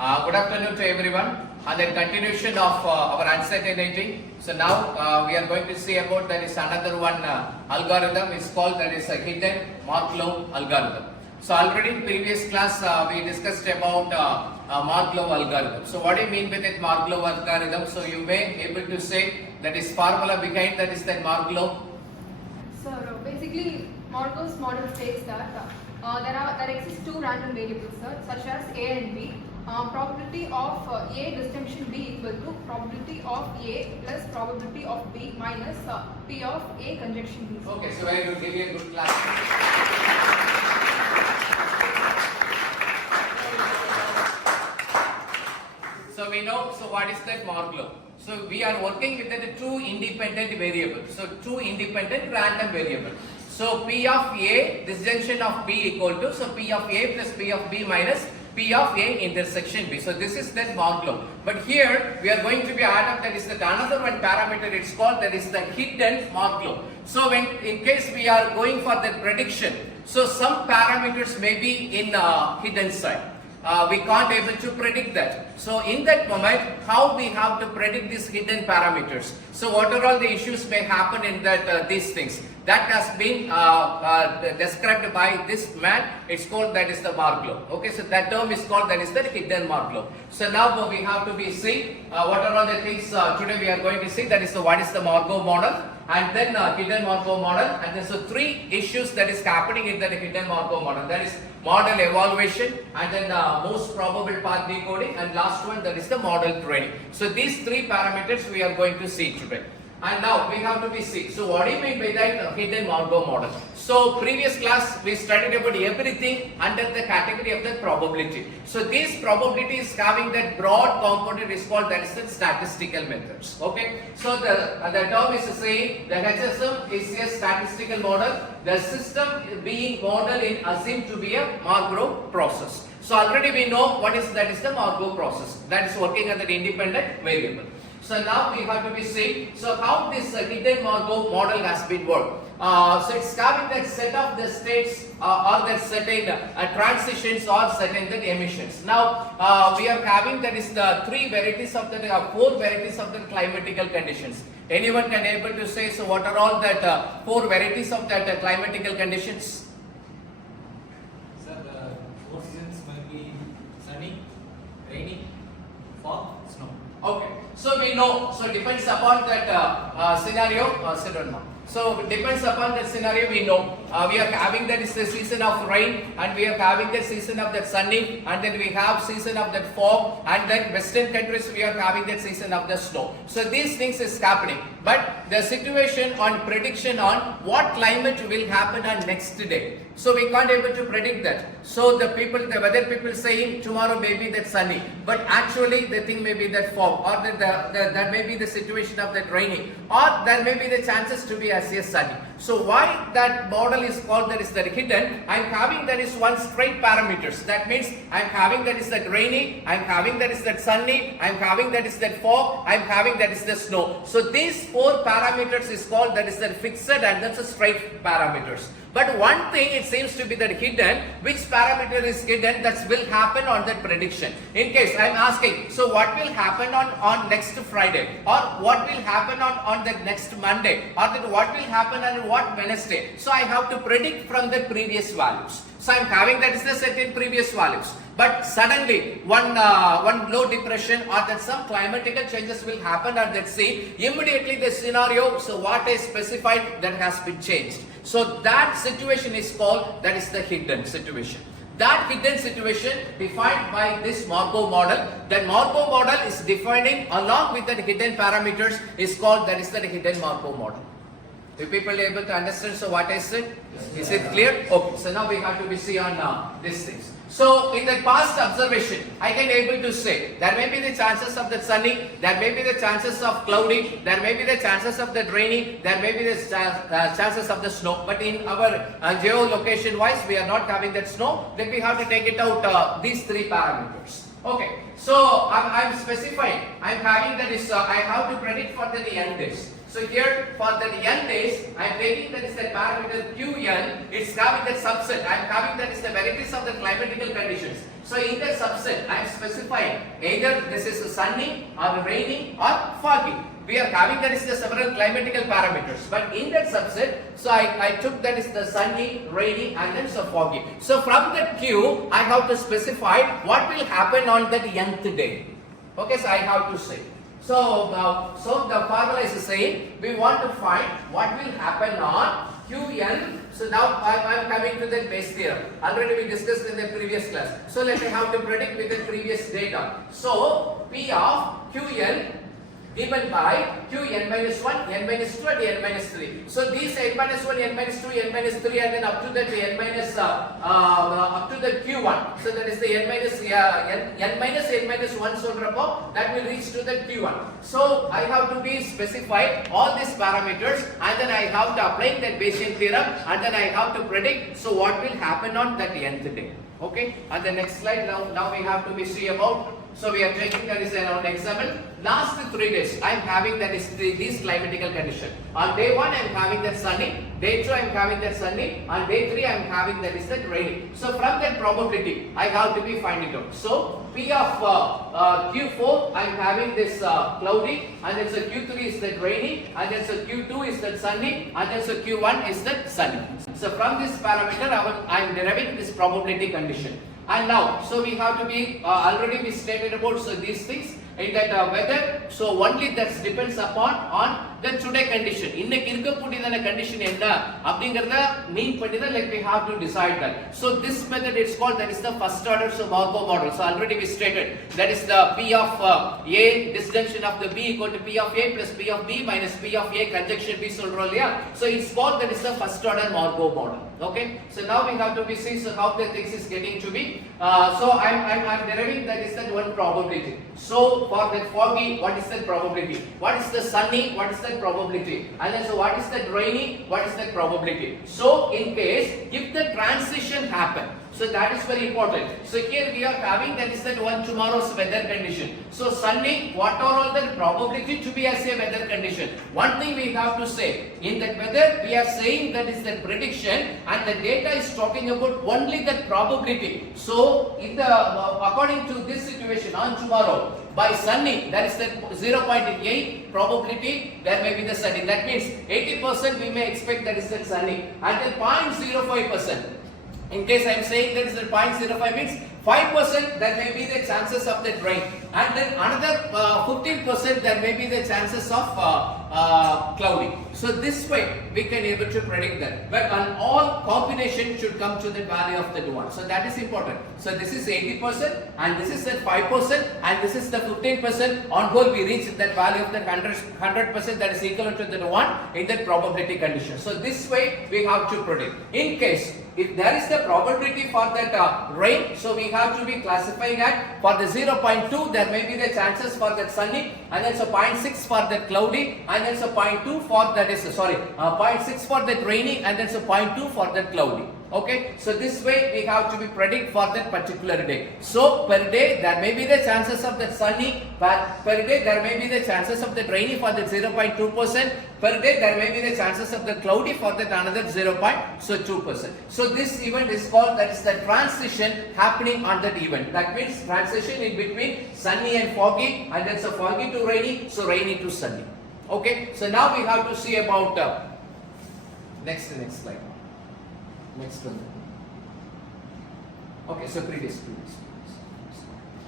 Good afternoon to everyone. And then continuation of our uncertainty. So now we are going to see about that is another one algorithm. It's called that is a hidden Markov algorithm. So already in previous class we discussed about Markov algorithm. So what do you mean with that Markov algorithm? So you may able to say that is formula behind that is that Markov. So basically Markov's model states that there exist two random variables such as A and B. Probability of A disjunction B equal to probability of A plus probability of B minus P of A conjunction B. Okay, so very good. Give you a good class. So we know, so what is that Markov? So we are working with the two independent variables. So two independent random variables. So P of A disjunction of B equal to, so P of A plus P of B minus P of A intersection B. So this is that Markov. But here we are going to be add up that is that another one parameter, it's called that is the hidden Markov. So when in case we are going for the prediction, so some parameters may be in hidden side. We can't able to predict that. So in that moment, how we have to predict these hidden parameters? So what are all the issues may happen in that these things? That has been described by this man. It's called that is the Markov. Okay, so that term is called that is the hidden Markov. So now we have to be see what are all the things today we are going to see. That is the what is the Markov model, and then hidden Markov model, and then so three issues that is happening in the hidden Markov model. That is model evaluation, and then most probable path decoding, and last one that is the model training. So these three parameters we are going to see today. And now we have to be see. So what do you mean by that hidden Markov model? So previous class we studied about everything under the category of the probability. So these probabilities having that broad component is called that is the statistical methods. Okay. So the term is saying the HSM is a statistical model. The system being modeled in assumed to be a Markov process. So already we know what is that is the Markov process. That is working as an independent variable. So now we have to be seeing, so how this hidden Markov model has been worked. So it's having that set of the states or that certain transitions or certain emissions. Now we are having that is the three varieties of the four varieties of the climatical conditions. Anyone can able to say, so what are all that four varieties of that climatical conditions? Sir, the four seasons might be sunny, rainy, fog, snow. Okay, so we know, so depends upon that scenario, sit down now. So depends upon that scenario we know. We are having that is the season of rain, and we are having the season of that sunny, and then we have season of that fog, and then western countries we are having that season of the snow. So these things is happening, but the situation on prediction on what climate will happen on next day. So we can't able to predict that. So the people, the weather people saying tomorrow may be that sunny, but actually the thing may be that fog, or that may be the situation of that rainy, or there may be the chances to be as a sunny. So why that model is called that is that hidden? I'm having that is one straight parameters. That means I'm having that is that rainy, I'm having that is that sunny, I'm having that is that fog, I'm having that is the snow. So these four parameters is called that is that fixed, and that's a straight parameters. But one thing it seems to be that hidden, which parameter is hidden, that will happen on that prediction. In case I am asking, so what will happen on next Friday, or what will happen on the next Monday, or that what will happen on what Wednesday. So I have to predict from the previous values. So I am having that is the certain previous values. But suddenly one low depression or that some climatical changes will happen at that sea, immediately the scenario, so what is specified, that has been changed. So that situation is called that is the hidden situation. That hidden situation defined by this Markov model. That Markov model is defining along with the hidden parameters is called that is the hidden Markov model. Are people able to understand? So what I said? Is it clear? Okay. So now we have to be see on these things. So in the past observation, I can able to say there may be the chances of the sunny, there may be the chances of cloudy, there may be the chances of the rainy, there may be the chances of the snow. But in our geolocation wise, we are not having that snow. Then we have to take it out these three parameters. Okay. So I'm specifying. I'm having that is I have to predict for the n days. So here for the n days, I am taking that is the parameter Qn, it's having that subset, I am having that is the varieties of the climatical conditions. So in that subset, I am specifying either this is sunny or rainy or foggy. We are having that is the several climatical parameters, but in that subset, so I took that is the sunny, rainy, and then so foggy. So from that Q, I have to specify what will happen on that nth day. Okay, so I have to say. So the formula is saying we want to find what will happen on Qn. So now I am coming to the base theorem. Already we discussed in the previous class. So let me have to predict with the previous data. So P of Qn given by Qn minus 1, n minus 2 and n minus 3. So these n minus 1, n minus 2, n minus 3 and then up to that n minus up to the Q1. So that is the n minus n minus 1 soldrappo that will reach to the Q1. So I have to be specified all these parameters and then I have to apply that Bayesian theorem and then I have to predict so what will happen on that nth day. Okay, and the next slide now we have to be see about. So we are taking that is an example. Last 3 days I am having that is these climatical condition. On day 1 I am having that sunny, day 2 I am having that sunny, on day 3 I am having that is that rainy. So from that probability I have to be finding out. So P of Q4 I am having this cloudy, and then so Q3 is that rainy, and then so Q2 is that sunny, and then so Q1 is that sunny. So from this parameter I am deriving this probability condition. And now, so we have to be already we stated about so these things in that weather. So only that depends upon on the today condition. இன்னைக்கு இருக்கக்கூடியதான condition என்ன அப்படிங்கறத மீன் பண்ணி தான் like we have to decide that. So this method is called that is the first order so Markov model. So already we stated that is the P of A disjunction of the B equal to P of A plus P of B minus P of A conjunction B சொல்றோம் இல்லையா. So it's called that is the first order Markov model. Okay, so now we have to be see so how the things is getting to be. So I'm deriving that is that one probability. So for that foggy, what is that probability? What is the sunny? What is that probability? And then so what is that rainy? What is that probability? So in case if the transition happen, so that is very important. So here we are having that is that one tomorrow's weather condition. So sunny, what are all the probability to be as a weather condition? One thing we have to say in that weather we are saying that is the prediction and the data is talking about only that probability. So in the according to this situation on tomorrow by sunny that is the 0.8 probability there may be the sunny. That means 80% we may expect that is the sunny, and then 0.05%. In case I am saying that is the 0.05 means 5% there may be the chances of that rain, and then another 15% there may be the chances of cloudy. So this way we can able to predict that, but on all combination should come to the value of that one. So that is important. So this is 80% and this is that 5% and this is the 15%. On whole we reach that value of that 100% that is equal to the one in that probability condition. So this way we have to predict. In case if there is the probability for that rain, so we have to be classifying at for the 0.2 there may be the chances for that sunny, and then so 0.6 for that cloudy, and then so 0.2 for that is 0.6 for that rainy, and then so 0.2 for that cloudy. Okay, so this way we have to be predict for that particular day. So per day there may be the chances of that sunny, but per day there may be the chances of that rainy for that 0.2%. Per day there may be the chances of the cloudy for that another 0.2%. So this event is called that is the transition happening on that event. That means transition in between sunny and foggy, and then so foggy to rainy, so rainy to sunny. Okay, so now we have to see about next slide. Next one. Okay, so previous.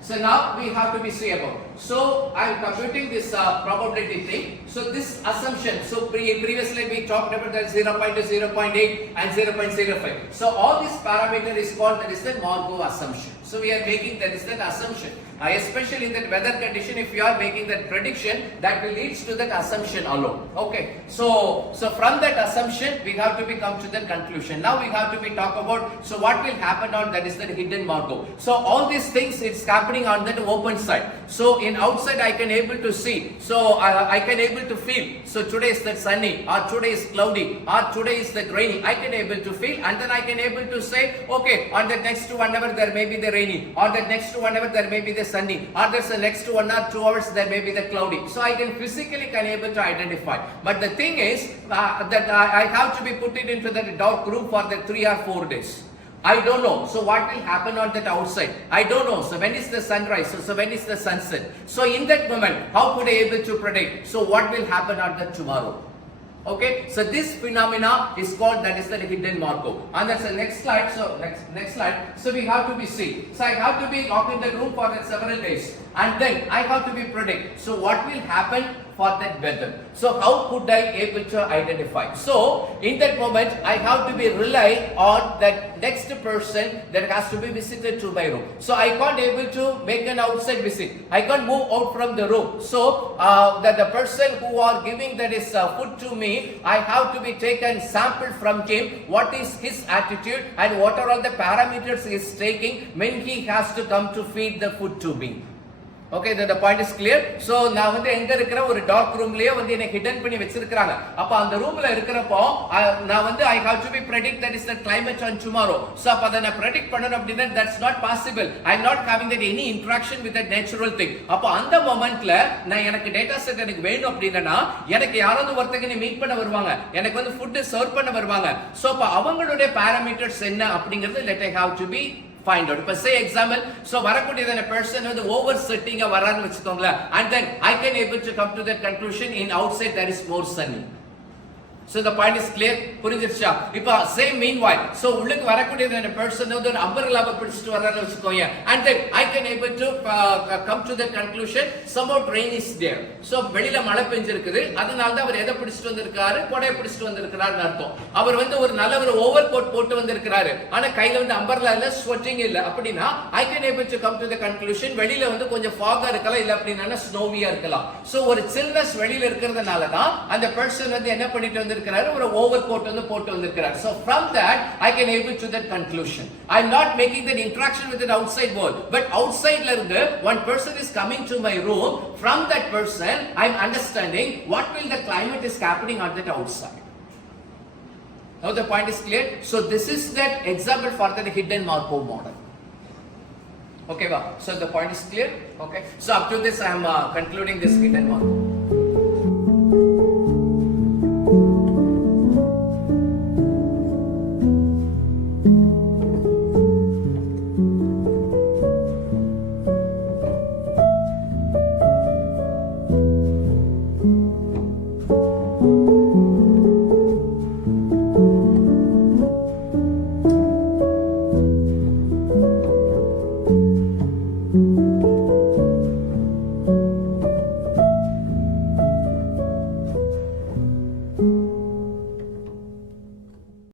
So now we have to be see about. So I am computing this probability thing. So this assumption. So previously we talked about that 0.2, 0.8 and 0.05. So all this parameter is called that is the Markov assumption. So we are making that is that assumption. Especially in that weather condition, if you are making that prediction, that will leads to that assumption alone. Okay, so from that assumption we have to be come to the conclusion. Now we have to be talk about so what will happen on that is the hidden Markov. So all these things it's happening on that open side. So in outside I can able to see, so I can able to feel. So today is that sunny, or today is cloudy, or today is that rainy. I can able to feel, and then I can able to say, okay, on the next 1 hour there may be the rainy, or the next 1 hour there may be the sunny, or there's the next 1 or 2 hours there may be the cloudy. So I can physically able to identify. But the thing is that I have to be put it into the dark room for the 3 or 4 days. I don't know. So what will happen on that outside? I don't know. So when is the sunrise? So when is the sunset? So in that moment, how could I able to predict? So what will happen on the tomorrow? Okay, so this phenomena is called, that is the hidden Markov. And that's the next slide. So next slide. So we have to be see. So I have to be locked in the room for several days, and then I have to be predict. So what will happen for that weather? So how could I able to identify? So in that moment, I have to be rely on that next person that has to be visited to my room. So I can't able to make an outside visit. I can't move out from the room. So that the person who are giving that is food to me, I have to be taken sample from him. What is his attitude and what are all the parameters he is taking when he has to come to feed the food to me. Okay, the point is clear. So நான் வந்து எங்க இருக்கிற ஒரு dark ரூம்லயே வந்து என்ன hidden பண்ணி வச்சிருக்காங்க. அப்ப அந்த ரூம்ல இருக்கிறப்போ நான் வந்து I have to be predict that is the climate on tomorrow. So அப்ப அத நான் predict பண்ணனும் அப்படினா that's not possible. I am not having that any interaction with that natural thing. அப்ப அந்த மொமெண்ட்ல நான் எனக்கு டேட்டா செட் எனக்கு வேணும் அப்படினா எனக்கு யாராவது ஒருத்தங்க மீட் பண்ண வருவாங்க. எனக்கு வந்து ஃபுட் சர்வ் பண்ண வருவாங்க. So அப்ப அவங்களுடைய பாராமீட்டர்ஸ் என்ன அப்படிங்கிறது let I have to be find out. If say example, so varakudiyadana person with over setting a varan vechukongla, and then I can able to come to that conclusion in outside there is more sunny. So the point is clear. புரிஞ்சிருச்சா? இப்போ same meanwhile, so உள்ளுக்கு வரக்கூடிய அந்த person வந்து ஒரு umbrella பிடிச்சிட்டு வரான்னு வெச்சுக்கோங்க, and then I can able to come to the conclusion somehow rain is there. So வெளியில மழை பெஞ்சிருக்குது, அதனால தான் அவர் எதை பிடிச்சிட்டு வந்திருக்காரு, கொடையை பிடிச்சிட்டு வந்திருக்காருன்னு அர்த்தம். அவர் வந்து ஒரு நல்ல ஒரு ஓவர் கோட் போட்டு வந்திருக்காரு, ஆனா கையில வந்து umbrella இல்ல, sweating இல்ல. அப்படினா I can able to come to the conclusion வெளியில வந்து கொஞ்சம் fog இருக்கலாம், இல்ல அப்படினா snowy இருக்கலாம். So ஒரு chillness வெளியில இருக்கிறதுனால தான் அந்த person வந்து என்ன பண்ணிட்டு ஒரு overcoat வந்து போட்டு வந்திருக்கிறார். So from that I can able to that conclusion. I am not making that interaction with the outside world, but outside ல இருந்து one person is coming to my room. From that person I am understanding what will the climate is happening on that outside. Now the point is clear. So this is that example for the hidden Markov model. Okay, so the point is clear. Okay, so up to this I am concluding this hidden Markov.